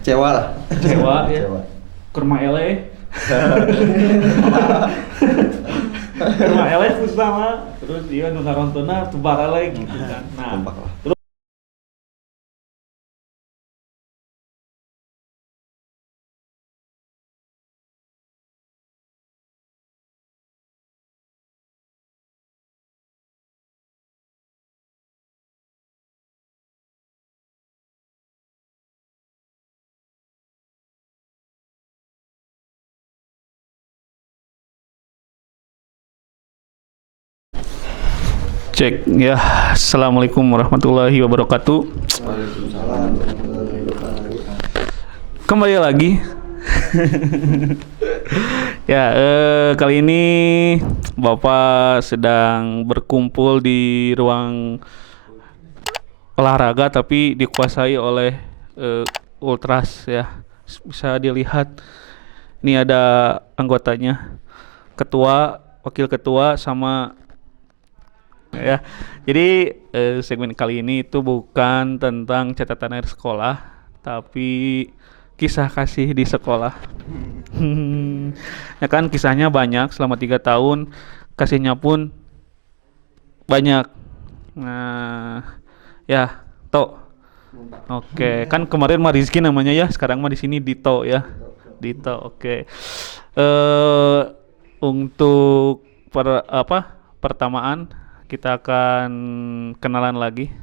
Kecewa lah. Kecewa ya. Kecewa. Kurma ele. Kurma ele sama terus dia nu ngarontona tubar ele gitu kan. Nah, Kompak lah. terus cek ya. Assalamualaikum warahmatullahi wabarakatuh. Waalaikumsalam warahmatullahi wabarakatuh. Kembali lagi. Ya, kali ini Bapak sedang berkumpul di ruang olahraga tapi dikuasai oleh Ultras ya. Bisa dilihat ini ada anggotanya, ketua, wakil ketua sama ya. Jadi segmen kali ini itu bukan tentang catatan akhir sekolah, tapi kisah kasih di sekolah. Ya kan kisahnya banyak selama 3 tahun, kasihnya pun banyak. Nah, ya, To. Oke, kan kemarin mah Rizky namanya ya, sekarang mah di sini Dito ya. Dito, oke. Untuk pertamaan kita akan kenalan lagi.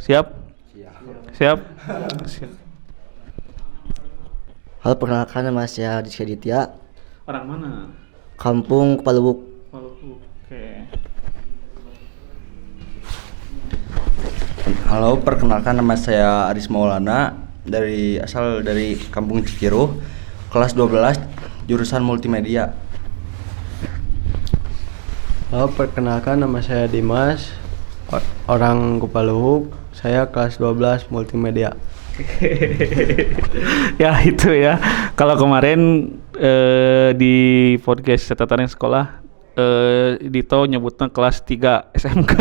Siap? Siap? Siap. Halo, perkenalkan nama saya Rizky Aditya, Orang mana? kampung Kepalubuk. Oke. Halo, perkenalkan nama saya Aris Maulana asal dari Kampung Cikiruh, kelas 12, jurusan multimedia. Halo, perkenalkan nama saya Dimas, orang Kupaluhuk, saya kelas 12 multimedia. Ya itu ya. Kalau kemarin di podcast catatan sekolah Dito nyebutnya kelas 3 SMK.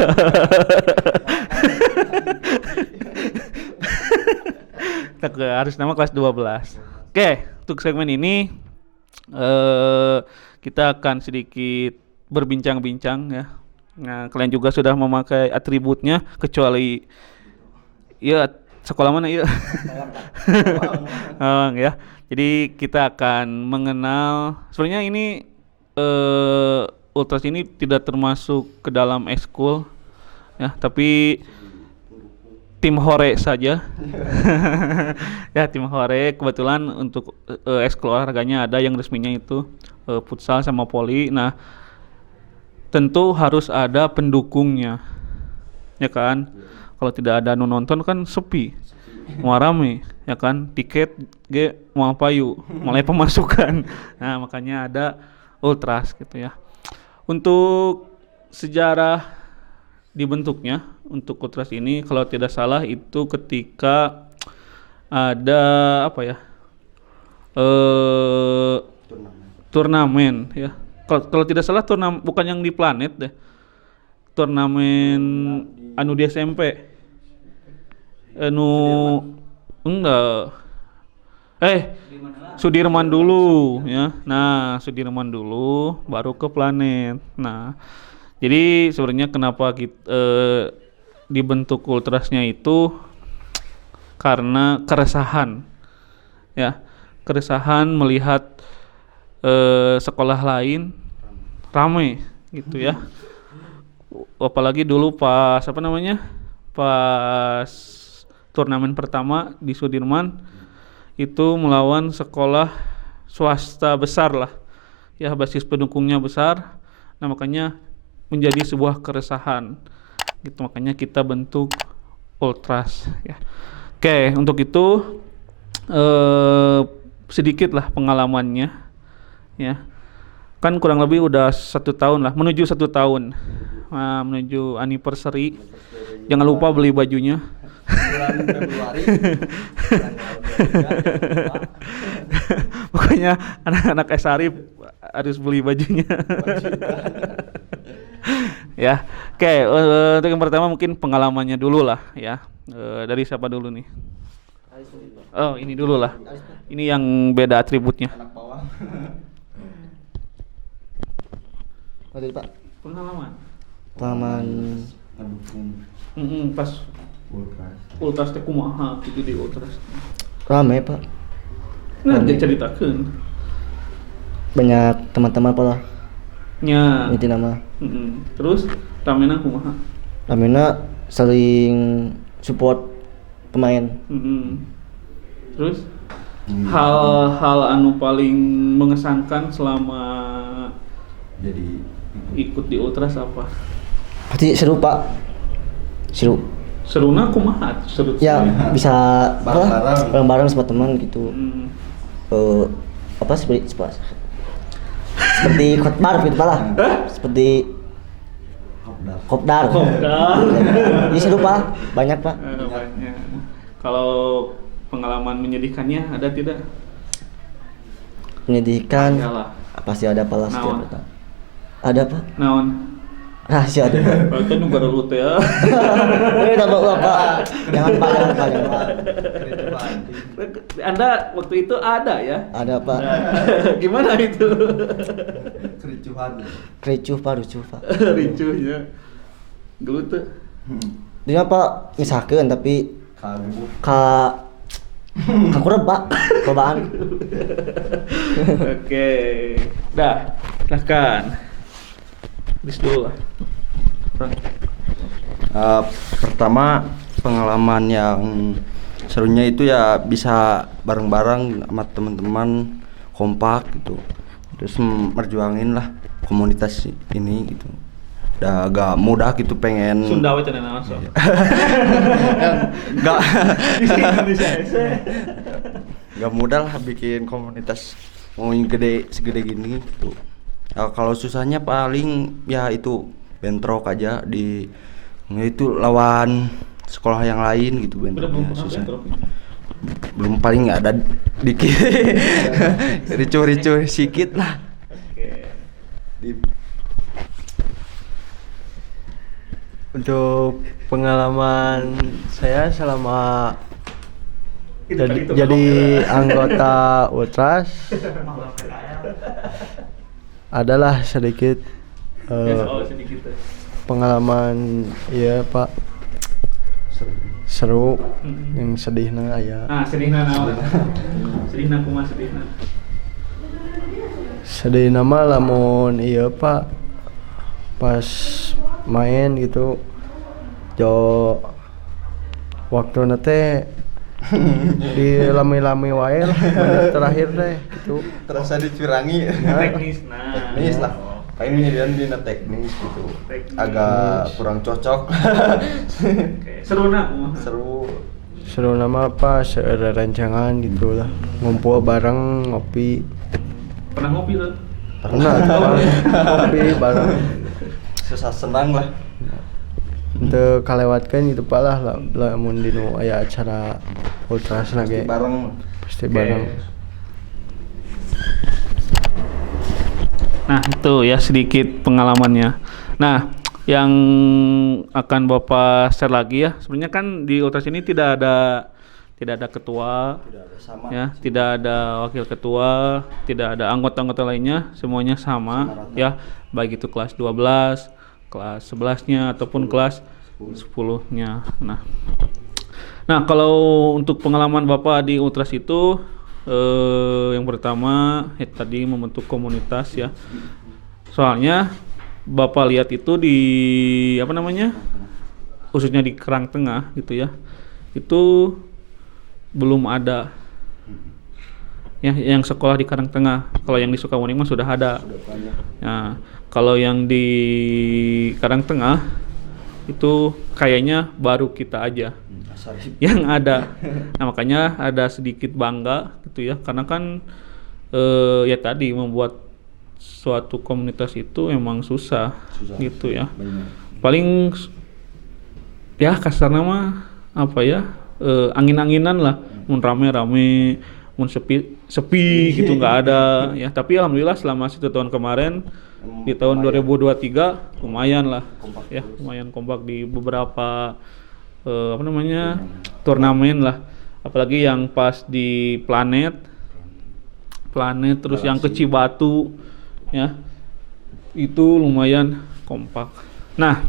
Harus nama kelas 12. Oke, untuk segmen ini kita akan sedikit berbincang-bincang ya. Nah, kalian juga sudah memakai atributnya kecuali ya sekolah mana ya? Ya. Jadi kita akan mengenal. Sebenarnya ini Ultras ini tidak termasuk ke dalam ekskul ya, tapi tim hore saja. Ya, tim hore kebetulan untuk ekskul olahraganya ada yang resminya itu futsal sama voli. Nah, tentu harus ada pendukungnya. Ya kan? Kalau tidak ada nonton kan sepi, mau rame, ya kan? Tiket ge mau payu, mulai pemasukan. Nah, makanya ada Ultras gitu ya. Untuk sejarah dibentuknya untuk Ultras ini, kalau tidak salah itu ketika ada apa ya? Turnamen ya. Kalau tidak salah turnamen bukan yang di planet deh. Turnamen anu di SMP. Enggak. Sudirman dulu ya. Nah, Sudirman dulu baru ke planet. Nah, jadi sebenarnya kenapa kita dibentuk Ultrasnya itu karena keresahan ya. Keresahan melihat sekolah lain ramai gitu ya. Apalagi dulu pas turnamen pertama di Sudirman itu melawan sekolah swasta besar lah ya, basis pendukungnya besar. Nah, makanya menjadi sebuah keresahan gitu, makanya kita bentuk Ultras ya. Oke, untuk itu sedikit lah pengalamannya ya, kan kurang lebih udah 1 tahun lah, menuju 1 tahun. Nah, menuju anniversary. Jangan lupa beli bajunya. Bulan Februari. Pokoknya anak-anak Esarif harus beli bajunya. Ya, oke. Untuk yang pertama mungkin pengalamannya dulu lah ya. Dari siapa dulu nih? Oh, ini dulu lah. Ini yang beda atributnya. Anak bawang. Tadi Pak. Pengalaman. Pengalaman Ngedukung Pas ultras. ultras teh kumaha gitu di ultras. rame Pak. Nah, ceritakeun. Banyak teman-teman Pak lah. Nya. Inti nama. Terus ramena kumaha? Ramena saling support pemain. Terus hal-hal anu paling mengesankan selama Jadi ikut di ultras apa? Pasti seru Pak. Seru. Seruna kumaha? Seru. Ya bisa Bareng-bareng. bareng-bareng sama teman gitu. Hmm. Apa seperti khotbar gitu Pak lah. Seperti kopdar. Ini seru Pak. Banyak Pak. Banyak. Kalau pengalaman menyedihkannya ada tidak? Pendidikan Iyalah. pasti ada Pak lah setiap Naon? Pak. Ada Pak. Naon? Rahasia ada. Kalau itu nu baru teh ya. Tambah ulah Pak. Jangan Pak, jangan Pak, jangan Pak. Anda waktu itu ada ya? Ada Pak. Gimana itu? kericuhan. Ricuh Pak, ricuh Pak. Ricuhnya. Gelut tuh. Dia Pak misalkan tapi Kagum. kurang Pak, cobaan. Oke. Dah, silakan. Bis dulu lah. Pertama pengalaman yang serunya itu ya bisa bareng-bareng sama teman-teman kompak gitu, terus merjuangin lah komunitas ini gitu. Udah agak mudah gitu pengen Sunda we cenah naon so. nggak Indonesia ese. nggak mudah lah bikin komunitas mau yang gede segede gini gitu. Kalau susahnya paling ya itu bentrok aja di itu lawan sekolah yang lain gitu Udah belum bentroknya pernah susah. bentrok. Belum paling nggak ada dikit ricu-ricu sedikit lah. Oke. Untuk pengalaman saya selama Itu tadi tuh jadi kalau- anggota ultras adalah sedikit Ya, soal sedikit tuh. pengalaman ya Pak seru Mm-mm. yang sedihnya ya Nah, sedihna naon? Sedihna kumaha sedihna? sedih nama lamun iya Pak pas main gitu jo waktu nate di lami-lami wae lah menit terakhir deh gitu Terasa dicurangi. Teknis nah. Teknis lah. Kayak ini dina teknis gitu. Teknis. Agak kurang cocok. Oke, seruna kumaha? Seru. seru nama apa seera rancangan gitu lah ngumpul bareng ngopi Pernah ngopi lo? pernah ngopi bareng Susah senang lah. untuk kalewatkan gitu Pak lah lamun dinu aya acara ultras Pasti nage bareng. pasti bareng. Nah, itu ya sedikit pengalamannya. Nah, yang akan Bapak share lagi ya. Sebenarnya kan di ultras ini tidak ada ketua, Tidak ada sama. ya, tidak ada wakil ketua, tidak ada anggota-anggota lainnya, semuanya sama rata. ya, baik itu kelas 12, kelas 11-nya ataupun kelas 10-nya. Nah, kalau untuk pengalaman Bapak di ultras itu yang pertama tadi membentuk komunitas ya. Soalnya Bapak lihat itu di apa namanya? Khususnya di Kerang Tengah gitu ya. Itu belum ada ya yang sekolah di Karang Tengah. Kalau yang di Sukawuni mah sudah ada. Nah, kalau yang di Karang Tengah itu kayaknya baru kita aja yang ada. Nah, makanya ada sedikit bangga gitu ya, karena kan ya tadi membuat suatu komunitas itu emang susah gitu ya. Paling ya kasarnya mah apa ya, angin-anginan lah, mun rame-rame, mun sepi gitu nggak ada ya. Tapi alhamdulillah selama 1 tahun kemarin di tahun 2023 lumayan lah ya, lumayan kompak di beberapa apa namanya turnamen lah. apalagi yang pas di planet terus yang ke Cibatu ya, itu lumayan kompak. Nah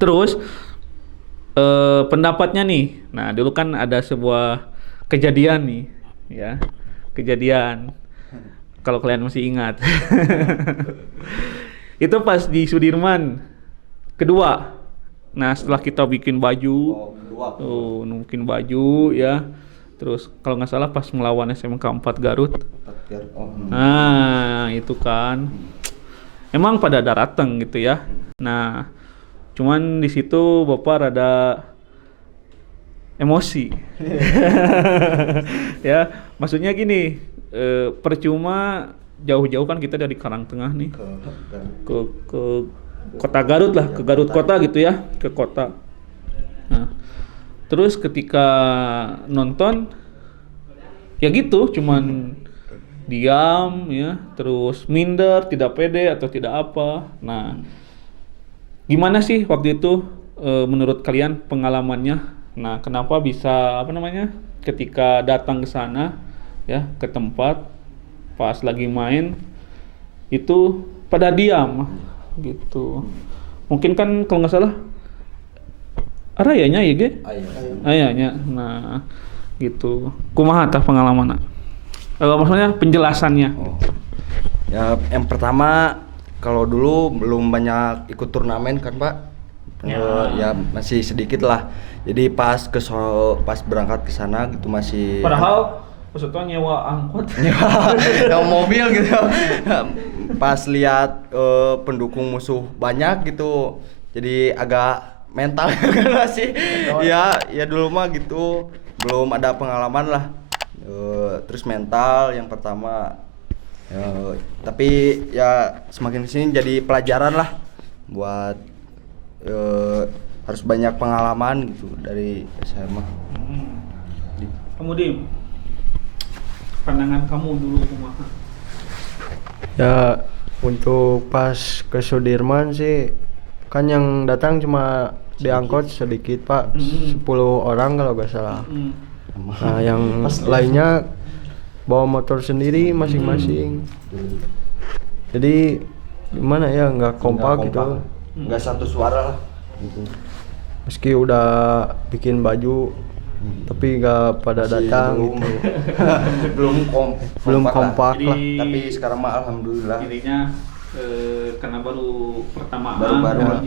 terus pendapatnya nih, nah dulu kan ada sebuah kejadian nih ya, kejadian kalau kalian masih ingat. Itu pas di Sudirman kedua. Nah setelah kita bikin baju, bikin baju ya, terus kalau nggak salah pas melawan SMK 4 Garut. Nah itu kan emang pada datang gitu ya. Nah cuman di situ bapak rada emosi. Ya maksudnya gini, percuma jauh-jauh kan kita dari Karangtengah nih ke kota Garut lah, ke Garut kota gitu ya, ke kota. Nah terus ketika nonton ya gitu, cuman diam ya, terus minder, tidak pede atau tidak apa. Nah gimana sih waktu itu menurut kalian pengalamannya? Nah kenapa bisa ketika datang ke sana ya, ke tempat pas lagi main itu pada diam gitu? Mungkin kan kalau nggak salah arayanya ya ge? Ayahnya. Nah gitu. Kumaha tah pengalaman? Maksudnya penjelasannya. Ya yang pertama, kalau dulu belum banyak ikut turnamen kan Pak. Ya masih sedikit lah. Jadi pas berangkat ke sana gitu masih. Padahal maksudnya nyewa angkot. Nyewa mobil gitu. Pas lihat pendukung musuh banyak gitu, jadi agak mental kan sih. Ya dulu mah gitu, belum ada pengalaman lah. Terus mental yang pertama, tapi ya semakin kesini jadi pelajaran lah buat harus banyak pengalaman gitu dari SMA. Kamu Dim, pandangan kamu dulu kumaha? Ya untuk pas ke Sudirman sih kan yang datang cuma diangkut sedikit Pak, 10 orang kalau nggak salah. Nah yang lainnya bawa motor sendiri masing-masing. Jadi gimana ya, nggak kompak gitu. Nggak satu suara lah gitu. Meski udah bikin baju tapi nggak pada Masih datang belum, gitu. belum kompak lah. Tapi sekarang mah alhamdulillah. Intinya karena baru pertama Baru-baru.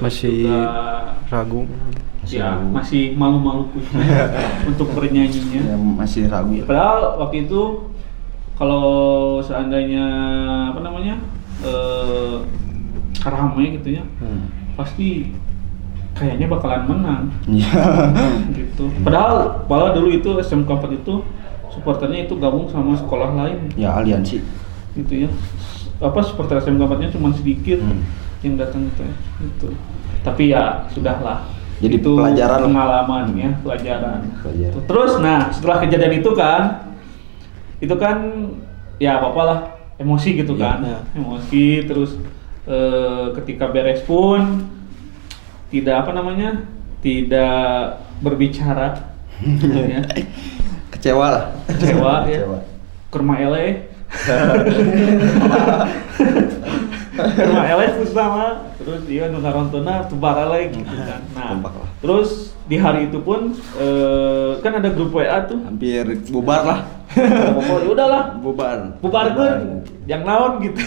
Masih ragu. Ya masih malu-malu kucing untuk bernyanyinya. Ya, masih ragu. Padahal waktu itu kalau seandainya ramai gitu ya, pasti kayaknya bakalan menang. Iya. Gitu. Padahal dulu itu SMK 4 itu supporternya itu gabung sama sekolah lain. Ya aliansi. Gitu ya. Supporter SMK 4-nya cuma sedikit yang datang itu ya. Gitu. Tapi ya sudahlah. Jadi itu pelajaran, pengalaman ya, pelajaran. Terus nah setelah kejadian itu kan ya apa-apa lah, emosi gitu kan. Emosi terus ketika beres pun tidak tidak berbicara. Ya. Kecewa lah. Kecewa ya. Kurma ele. Kurma ele sama terus dia nu ngarontona tubar ele gitu kan. Nah, terus di hari itu pun kan ada grup WA tuh. Hampir bubar lah. Pokoknya udahlah. Bubarkan. Yang naon gitu.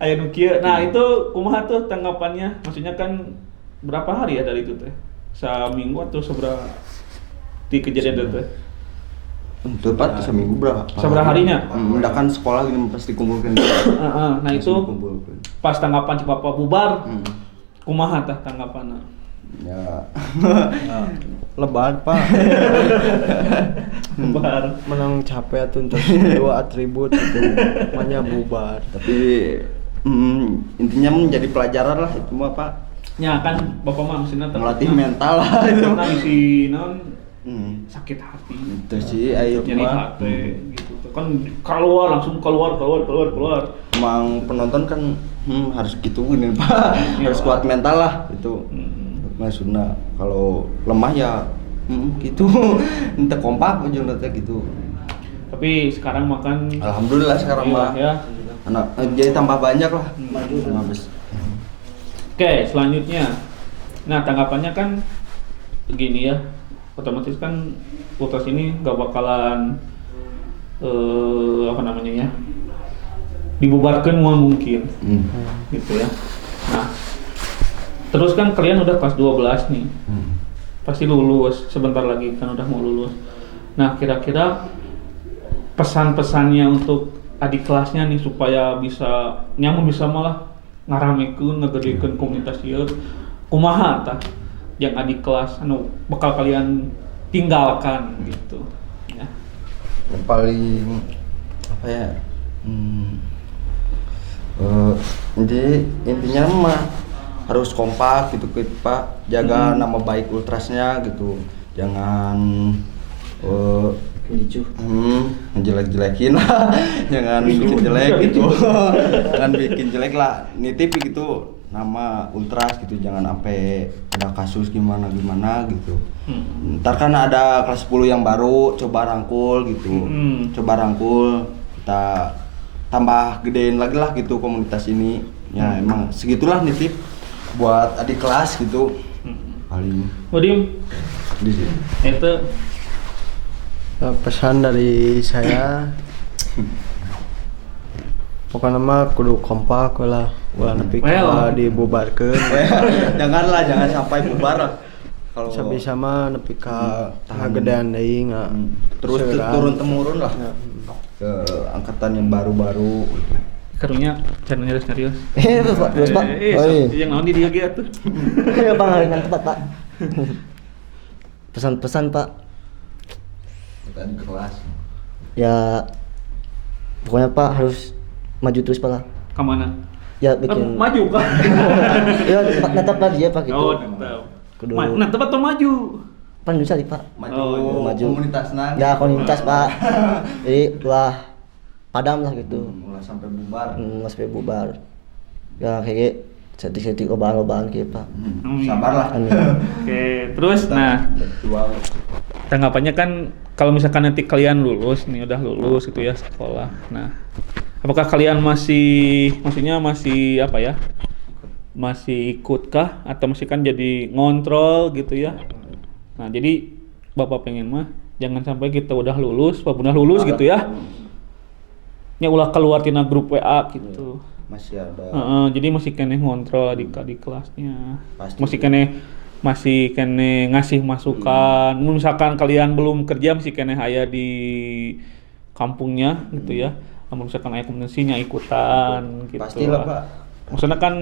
Aya nu kieu. Nah, itu kumaha tuh tanggapannya? Maksudnya kan berapa hari ya dari itu teh? Seminggu atau seberapa di kejadian itu teh? Untuk Pak seminggu berapa? Seberapa harinya? Mendakan sekolah gini pasti kumpulkan. Nah itu pas tanggapan si Papa bubar, kumaha tah tanggapanna? Ya. Lebar Pak. Bubar. Menang capek tuh untuk 2 atribut itu namanya bubar. Tapi intinya menjadi pelajaran lah itu mah Pak. Ya kan Bapak mah mesinna Melatih mental lah itu. Nah isi naon sakit hati. Itu sih ayo jadi mah. hati gitu. Kan langsung keluar. Emang penonton kan harus gitu gini Pak. Harus kuat mental lah itu. Maksudnya kalau lemah ya Gitu. Ente kompak ujung teh gitu. Tapi sekarang makan Alhamdulillah sekarang mah ya. anak jadi tambah banyak lah. Habis. Oke, selanjutnya. Nah, tanggapannya kan begini ya. Otomatis kan Ultras ini nggak bakalan apa namanya ya, dibubarkan mau mungkin gitu ya. Nah, terus kan kalian udah kelas 12 nih, pasti lulus sebentar lagi kan udah mau lulus. Nah, kira-kira pesan-pesannya untuk adik kelasnya nih supaya bisa nyamun, bisa malah ngaramekeun ngagedekeun komunitas ieu kumaha tah yang adik kelas anu bakal kalian tinggalkan gitu ya. Yang paling apa ya? Intinya mah harus kompak gitu Pak, jaga nama baik Ultrasnya gitu, jangan ngejelek-jelekin lah, jangan bikin jelek gitu, jangan bikin jelek lah, nitip gitu nama Ultras gitu, jangan sampai ada kasus gimana gitu. Ntar kan ada kelas 10 yang baru, coba rangkul gitu, coba rangkul, kita tambah gedein lagi lah gitu komunitas ini. Ya emang segitulah nitip buat adik kelas gitu. Paling Wadim di sini. itu Pesan dari saya pokoknya mah kudu kompak lah, ulah nepi ka dibubarkeun. Janganlah, jangan sampai bubar lah. Kalau Bisa mah nepi ka ngagedean deui terus turun temurun lah ke angkatan yang baru-baru. karunya channelnya serius. Pak, terus Pak. Yang naon di dia gitu tuh. Ya pangalengan tepat, Pak. Pesan-pesan, Pak. Tadi ke kelas. Ya pokoknya Pak harus maju terus Pak lah. Kemana? Ya bikin Maju kan? ya tetap lagi ya Pak gitu. Oh, tetap. Kudu Nah, tempat tuh maju. pan bisa nih Pak. Maju komunitasna. Ya komunitas Pak. Jadi ulah padam lah gitu. Mulai sampai bubar. Nggak sampai bubar. Ya kayak setik-setik obahan-obahan gitu Pak. Sabar lah. Oke, terus nah Jual. tanggapannya kan kalau misalkan nanti kalian lulus nih, udah lulus gitu ya sekolah. Nah, apakah kalian maksudnya masih apa ya? Masih ikutkah atau masih kan jadi ngontrol gitu ya? Nah, jadi Bapak pengen mah jangan sampai kita udah lulus, gitu ya. Nya ulah keluar tina grup WA gitu. Masih ada. Jadi masih kene ngontrol adik-adik kelasnya. Pasti. Masih kene ngasih masukan. Misalkan kalian belum kerja masih kene aya di kampungnya gitu ya. Namun misalkan aya kompetensinya ikutan gitu. Pastilah Pak. Maksudnya kan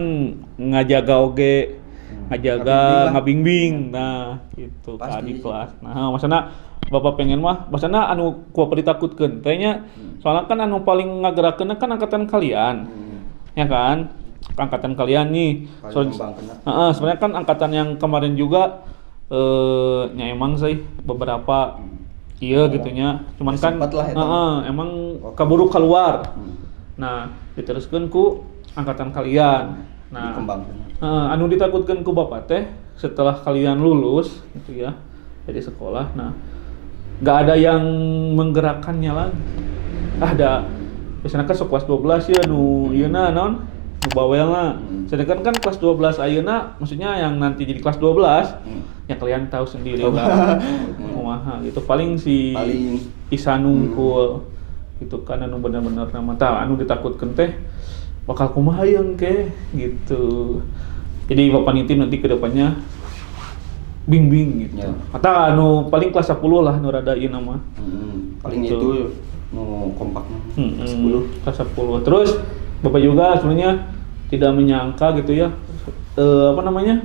ngajaga oge, ngajaga ngabimbing. Nah, gitu ke Pasti. adik kelas. Nah, maksudnya Bapak pengen mah, maksudnya anu kuapa ditakutkeun teh nya. Soalnya kan anu paling ngagerakeun kan angkatan kalian. Ya kan? Angkatan kalian nih. Sebenarnya kan angkatan yang kemarin juga nya emang sih beberapa iya gitunya. Cuman kan emang kaburu keluar. Nah, diteruskeun ku angkatan kalian. Nah, anu ditakutkeun ku Bapak teh setelah kalian lulus gitu ya dari sekolah. Nah, nggak ada yang menggerakkannya lagi. Ada biasanya kan kelas 12 ya nu ieuna naon nu bawelna. Sedangkan kan kelas 12 ayeuna maksudnya yang nanti jadi kelas 12 ya kalian tahu sendiri lah. Kumaha gitu paling si Isa nungkul gitu kan anu bener-bener nama tah anu ditakutkeun teh bakal kumaha yeung ke gitu. Jadi Bapak nitip nanti ke depannya bimbing gitu. Kata anu paling kelas 10 lah nu rada ieu nama. Paling gitu. itu nu kompaknya. 10. Kelas 10. Terus Bapak juga sebenarnya tidak menyangka gitu ya. Apa namanya?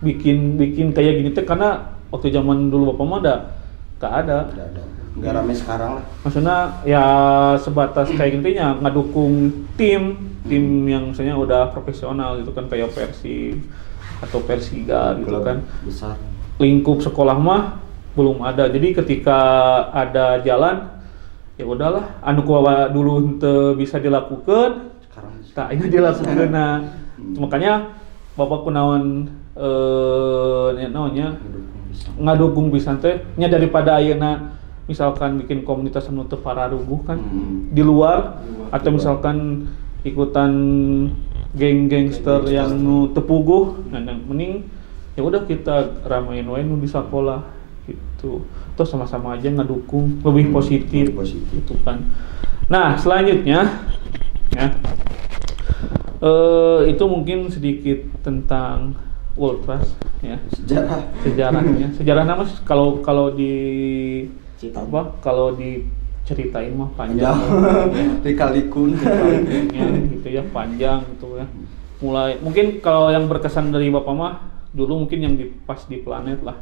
Bikin kayak gini teh karena waktu zaman dulu Bapak mah enggak ada. Enggak rame sekarang lah. Maksudnya ya sebatas kayak gini nya ngadukung tim yang misalnya udah profesional gitu kan kayak Persib atau Persida gitu kan. Besar. Lingkup sekolah mah belum ada. Jadi ketika ada jalan ya udahlah anu kumaha dulu teu bisa dilakukan tak ini dilakukan. Nah, makanya Bapak kunaon naonnya ngadukung pisan teh nya daripada ayeuna misalkan bikin komunitas anu teu pararuguh kan di luar atau misalkan ikutan geng-gangster yang nu tepuguh, nah mending ya udah kita ramein wae nu di sekolah gitu. Terus sama-sama aja ngedukung lebih positif gitu kan. Nah, selanjutnya ya itu mungkin sedikit tentang Ultras ya. Sejarahnya. Sejarahnya Mas kalau di apa? Kalau diceritain mah panjang. Dikalikun Gitu ya, panjang gitu ya. Mulai mungkin kalau yang berkesan dari Bapak mah dulu mungkin yang pas di planet lah.